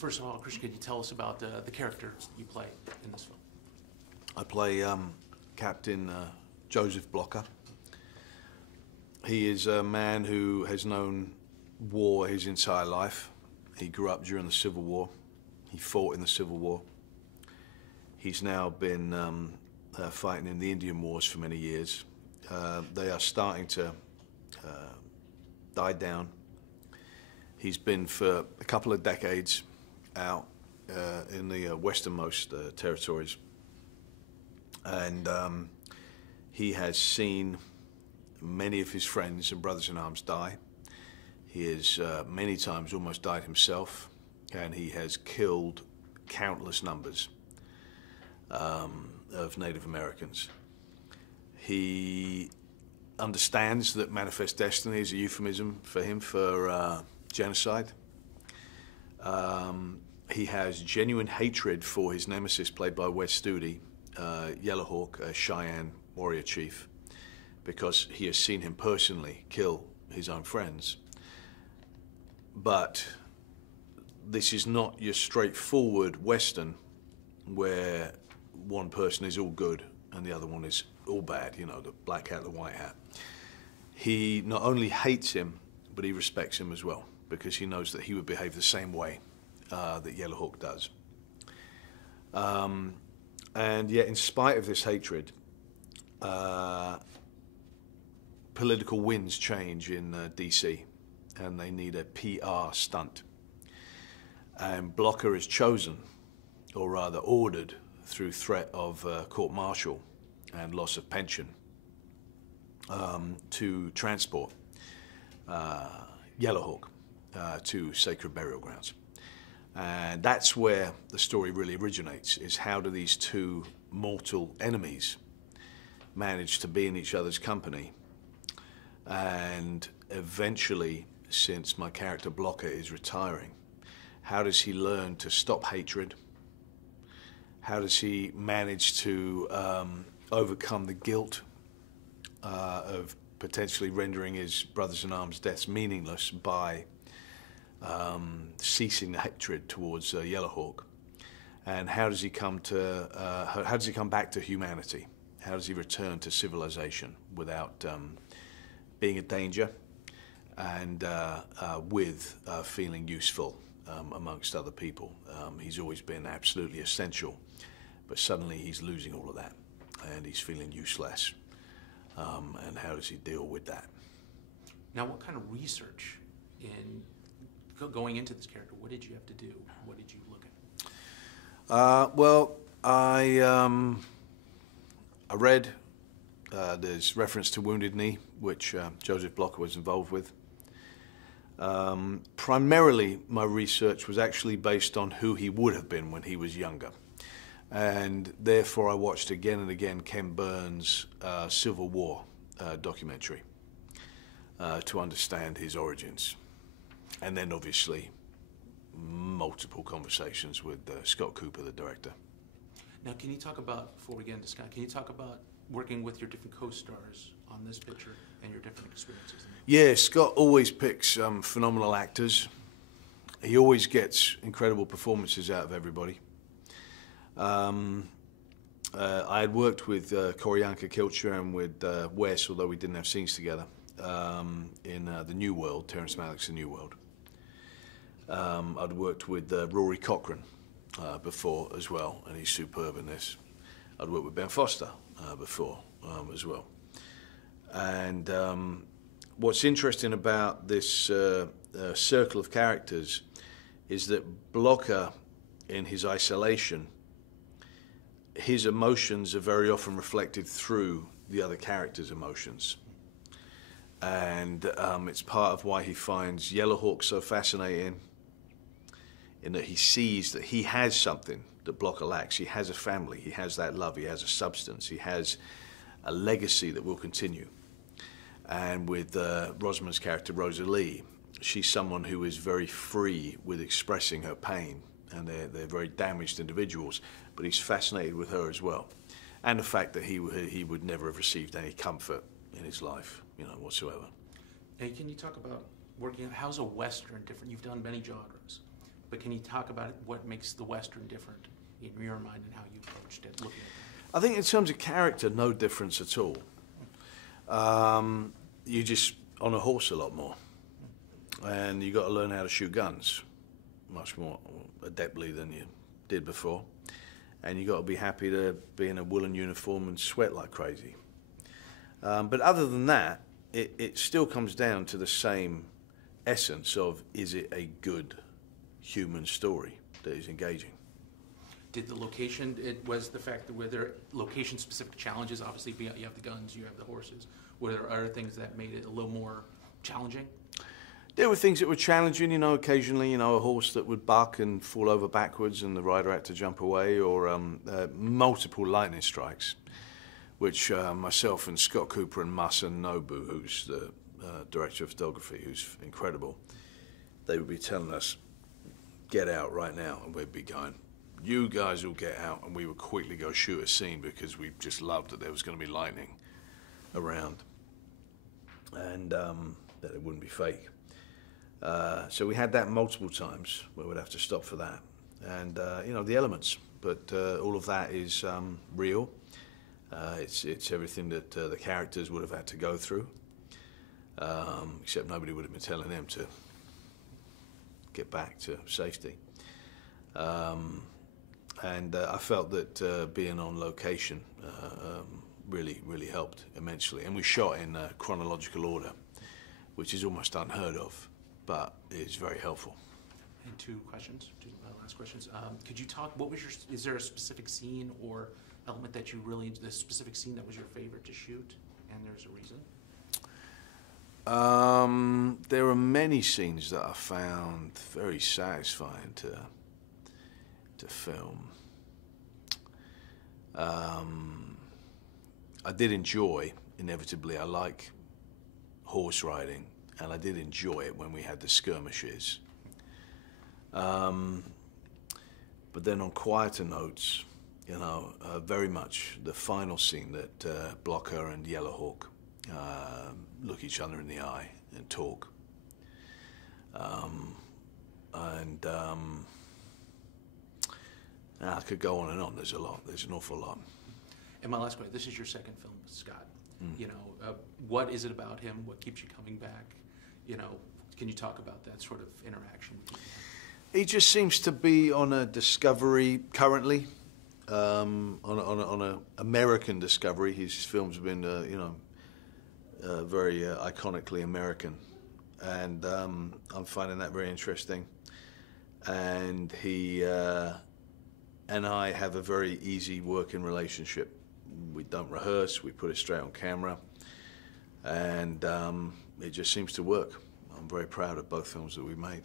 First of all, Christian, could you tell us about the characters you play in this film? I play Captain Joseph Blocker. He is a man who has known war his entire life. He grew up during the Civil War. He fought in the Civil War. He's now been fighting in the Indian Wars for many years. They are starting to die down. He's been for a couple of decades out in the westernmost territories, and he has seen many of his friends and brothers-in-arms die. He has many times almost died himself, and he has killed countless numbers of Native Americans. He understands that manifest destiny is a euphemism for him for genocide. He has genuine hatred for his nemesis, played by Wes Studi, Yellowhawk, a Cheyenne warrior chief, because he has seen him personally kill his own friends. But this is not your straightforward Western where one person is all good and the other one is all bad, you know, the black hat, the white hat. He not only hates him, but he respects him as well, because he knows that he would behave the same way that Yellowhawk does. And yet, in spite of this hatred, political winds change in DC, and they need a PR stunt. And Blocker is chosen, or rather ordered, through threat of court-martial and loss of pension, to transport Yellowhawk to sacred burial grounds. And that's where the story really originates, is how do these two mortal enemies manage to be in each other's company. And eventually, since my character Blocker is retiring, how does he learn to stop hatred? How does he manage to overcome the guilt of potentially rendering his brothers-in-arms deaths meaningless by ceasing the hatred towards Yellowhawk? And how does he come back to humanity? How does he return to civilization without being a danger and with feeling useful amongst other people? He's always been absolutely essential, but suddenly he's losing all of that and he's feeling useless. And how does he deal with that? Now, what kind of research in going into this character, what did you have to do? What did you look at? Well, I read, there's reference to Wounded Knee, which Joseph Blocker was involved with. Primarily, my research was actually based on who he would have been when he was younger. And therefore, I watched again and again Ken Burns' Civil War documentary to understand his origins. And then, obviously, multiple conversations with Scott Cooper, the director. Now, can you talk about, before we get into Scott, can you talk about working with your different co-stars on this picture and your different experiences? Yeah, Scott always picks phenomenal actors. He always gets incredible performances out of everybody. I had worked with Koryanka Kilcher and with Wes, although we didn't have scenes together, in The New World, Terrence Malick's The New World. I'd worked with Rory Cochrane before as well, and he's superb in this. I'd worked with Ben Foster before as well. And what's interesting about this circle of characters is that Blocker, in his isolation, his emotions are very often reflected through the other characters' emotions. And it's part of why he finds Yellowhawk so fascinating, in that he sees that he has something that Blocker lacks. He has a family, he has that love, he has a substance, he has a legacy that will continue. And with Rosamund's character, Rosalie, she's someone who is very free with expressing her pain, and they're very damaged individuals, but he's fascinated with her as well. And the fact that he would never have received any comfort in his life, you know, whatsoever. Hey, can you talk about working, how's a Western different? You've done many genres. But can you talk about what makes the Western different in your mind and how you approached it, looking at I think in terms of character, no difference at all. You just on a horse a lot more, and you got to learn how to shoot guns much more adeptly than you did before, and you got to be happy to be in a woolen uniform and sweat like crazy. But other than that, it still comes down to the same essence of, is it a good human story that is engaging? Did the location, it was the fact that were there location-specific challenges? Obviously, you have the guns, you have the horses. Were there other things that made it a little more challenging? There were things that were challenging, occasionally, a horse that would buck and fall over backwards and the rider had to jump away, or multiple lightning strikes, which myself and Scott Cooper and Masa Nobu, who's the director of photography, who's incredible, they would be telling us, get out right now, and we'd be going, you guys will get out, and we would quickly go shoot a scene because we just loved that there was going to be lightning around and that it wouldn't be fake. So we had that multiple times where we'd have to stop for that. And, the elements, but all of that is real. It's everything that the characters would have had to go through, except nobody would have been telling them to get back to safety. And I felt that being on location really helped immensely. And we shot in chronological order, which is almost unheard of, but is very helpful. And two last questions. Could you talk, is there a specific scene or element that the specific scene that was your favorite to shoot, and there's a reason? There are many scenes that I found very satisfying to film. I did enjoy, inevitably, I like horse riding, and I did enjoy it when we had the skirmishes. But then on quieter notes, very much the final scene that Blocker and Yellowhawk look each other in the eye and talk. I could go on and on. There's an awful lot. And my last question, this is your second film with Scott. What is it about him? What keeps you coming back? Can you talk about that sort of interaction with you? He just seems to be on a discovery currently, on an American discovery. His films have been, very iconically American, and I'm finding that very interesting. And he and I have a very easy working relationship. We don't rehearse, we put it straight on camera, and it just seems to work. I'm very proud of both films that we've made.